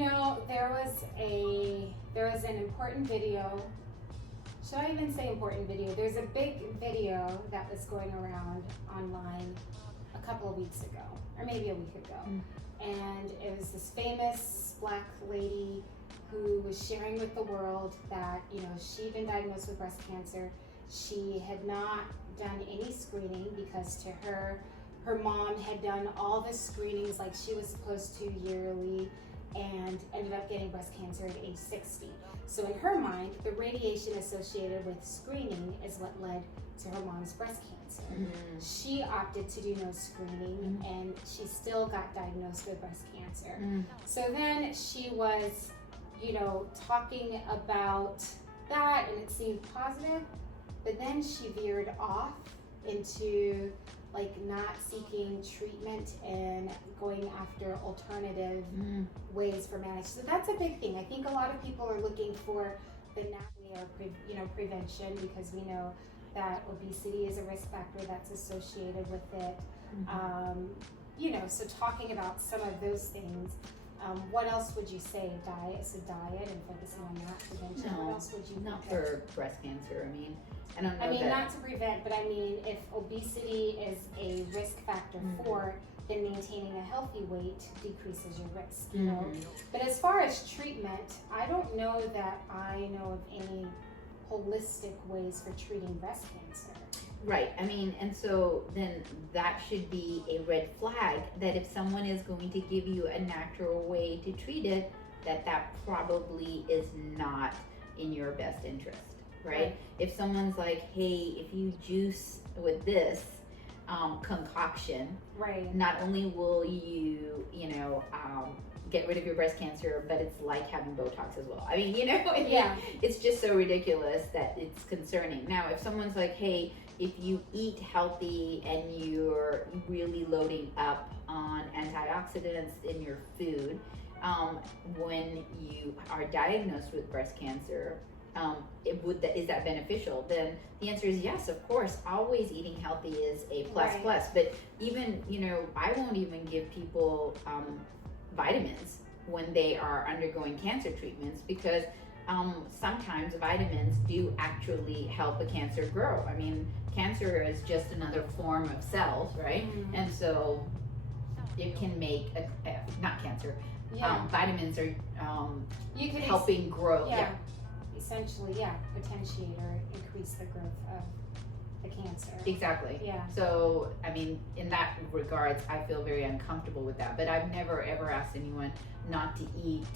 there was an important video. Should I even say important video? There's a big video that was going around online a couple of weeks ago, or maybe a week ago. And it was this famous Black lady who was sharing with the world that, she'd been diagnosed with breast cancer. She had not done any screening because to her mom had done all the screenings like she was supposed to yearly, and ended up getting breast cancer at age 60. So in her mind, the radiation associated with screening is what led to her mom's breast cancer. She opted to do no screening, and she still got diagnosed with breast cancer. So then she was, talking about that, and it seemed positive, but then she veered off into not seeking treatment and going after alternative ways for management. So that's a big thing. I think a lot of people are looking for the natural prevention, because we know that obesity is a risk factor that's associated with it. So talking about some of those things. What else would you say? Diet, and focusing on that prevention. No, what else would you not pick? for breast cancer. I don't know. Not to prevent, but if obesity is a risk factor for, then maintaining a healthy weight decreases your risk, But as far as treatment, I don't know that I know of any holistic ways for treating breast cancer. Right. And so then that should be a red flag that if someone is going to give you a natural way to treat it, that probably is not in your best interest, right? If someone's like, hey, if you juice with this concoction, not only will you, get rid of your breast cancer, but it's like having Botox as well. It's just so ridiculous that it's concerning. Now, if someone's like, hey, if you eat healthy and you're really loading up on antioxidants in your food, when you are diagnosed with breast cancer, is that beneficial? Then the answer is yes, of course. Always eating healthy is a plus. But even, I won't even give people vitamins when they are undergoing cancer treatments, because sometimes vitamins do actually help a cancer grow. Cancer is just another form of cells, right? And so it can make not cancer. Vitamins are helping grow. Essentially, potentiate or increase the growth of the cancer. Exactly. So, in that regards, I feel very uncomfortable with that. But I've never ever asked anyone not to eat,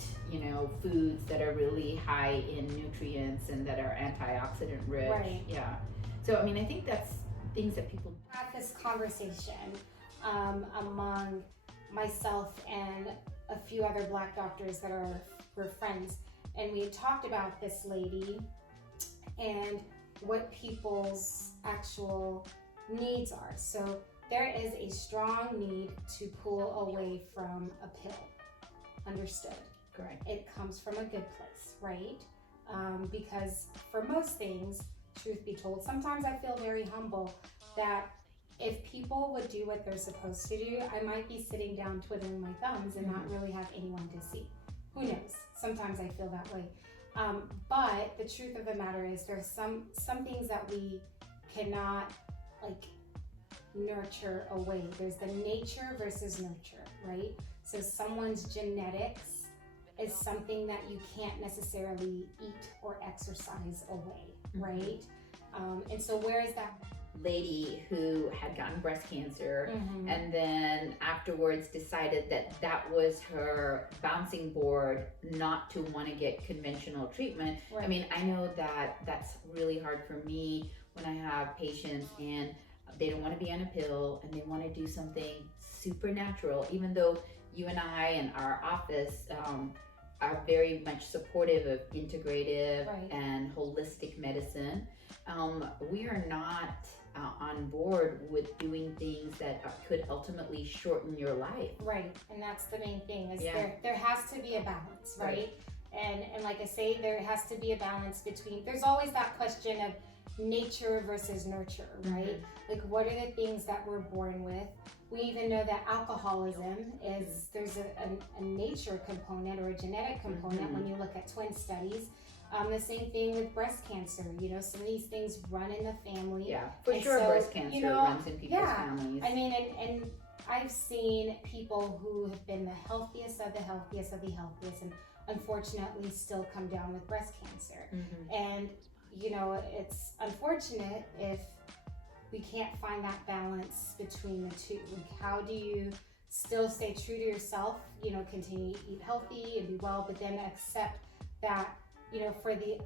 foods that are really high in nutrients and that are antioxidant rich. Yeah. So, I think that's things that people had this conversation among myself and a few other Black doctors that were friends, and we had talked about this lady and what people's actual needs are. So there is a strong need to pull away from a pill. Understood. Correct. It comes from a good place, right? Because for most things, truth be told, sometimes I feel very humble that if people would do what they're supposed to do, I might be sitting down twiddling my thumbs and not really have anyone to see. Who knows? Sometimes I feel that way. But the truth of the matter is there's some things that we cannot nurture away. There's the nature versus nurture, right? So someone's genetics is something that you can't necessarily eat or exercise away, right? And so where is that? Lady who had gotten breast cancer and then afterwards decided that was her bouncing board not to want to get conventional treatment. I know that that's really hard for me when I have patients and they don't want to be on a pill and they want to do something super natural, even though you and I and our office are very much supportive of integrative and holistic medicine. We are not on board with doing things that could ultimately shorten your life. Right, and that's the main thing is there has to be a balance, right? And like I say, there has to be a balance between, there's always that question of, nature versus nurture, right? Like, what are the things that we're born with? We even know that alcoholism is, there's a nature component or a genetic component when you look at twin studies. The same thing with breast cancer. You know, some of these things run in the family. Yeah, for sure, so, breast cancer runs in people's families. I mean, and I've seen people who have been the healthiest of the healthiest of the healthiest, and unfortunately still come down with breast cancer. And, you know, it's unfortunate if we can't find that balance between the two. Like, how do you still stay true to yourself, you know, continue to eat healthy and be well, but then accept that, you know, for the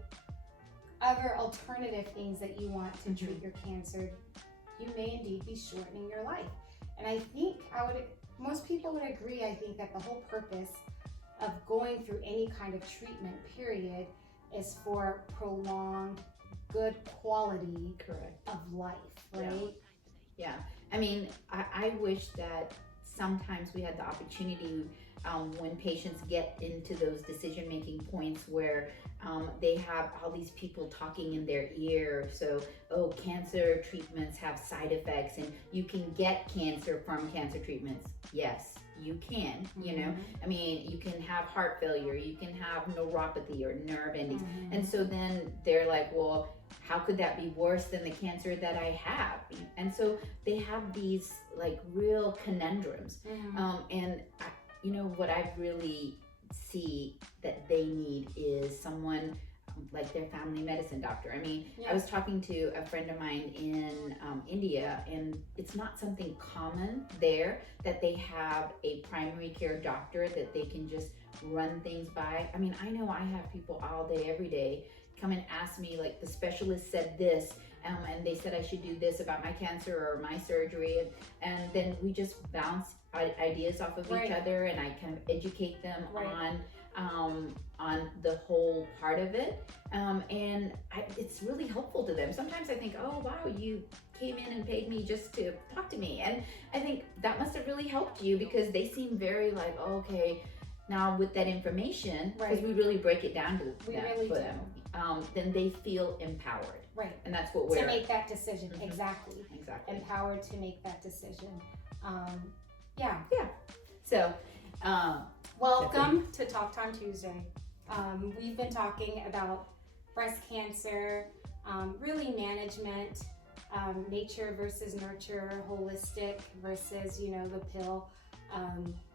other alternative things that you want to treat your cancer, you may indeed be shortening your life. And I think most people would agree, I think, that the whole purpose of going through any kind of treatment period is for prolonged good quality of life, right? Yeah. I mean, I wish that sometimes we had the opportunity when patients get into those decision-making points where they have all these people talking in their ear. So, oh, cancer treatments have side effects and you can get cancer from cancer treatments. Yes, you can, you know. I mean, you can have heart failure, you can have neuropathy or nerve endings. And so then they're like, well, how could that be worse than the cancer that I have? And so they have these like real conundrums. And you know, what I really see that they need is someone like their family medicine doctor. I mean, I was talking to a friend of mine in India, and it's not something common there that they have a primary care doctor that they can just run things by. I mean, I know I have people all day, every day come and ask me, like, the specialist said this, and they said I should do this about my cancer or my surgery, and then we just bounce ideas off of each other, and I kind of educate them on the whole part of it, and it's really helpful to them. Sometimes I think, oh wow, you came in and paid me just to talk to me, and I think that must have really helped you, because they seem very like, oh, okay, now with that information, because we really break it down to them, then they feel empowered. And that's what we're... To make that decision, exactly. Empowered to make that decision. So, welcome to Talk Time Tuesday. We've been talking about breast cancer, really management, nature versus nurture, holistic versus, you know, the pill,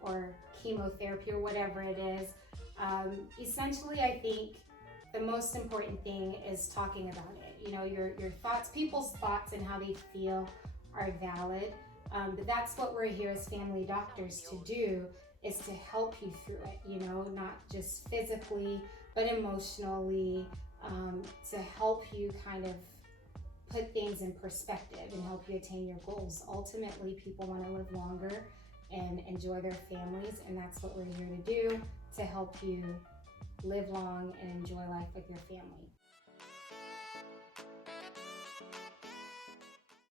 or chemotherapy or whatever it is. Essentially, I think the most important thing is talking about it. You know, your thoughts, people's thoughts and how they feel are valid. But that's what we're here as family doctors to do, is to help you through it, you know, not just physically, but emotionally, to help you kind of put things in perspective and help you attain your goals. Ultimately, people want to live longer and enjoy their families, and that's what we're here to do, to help you live long and enjoy life with your family.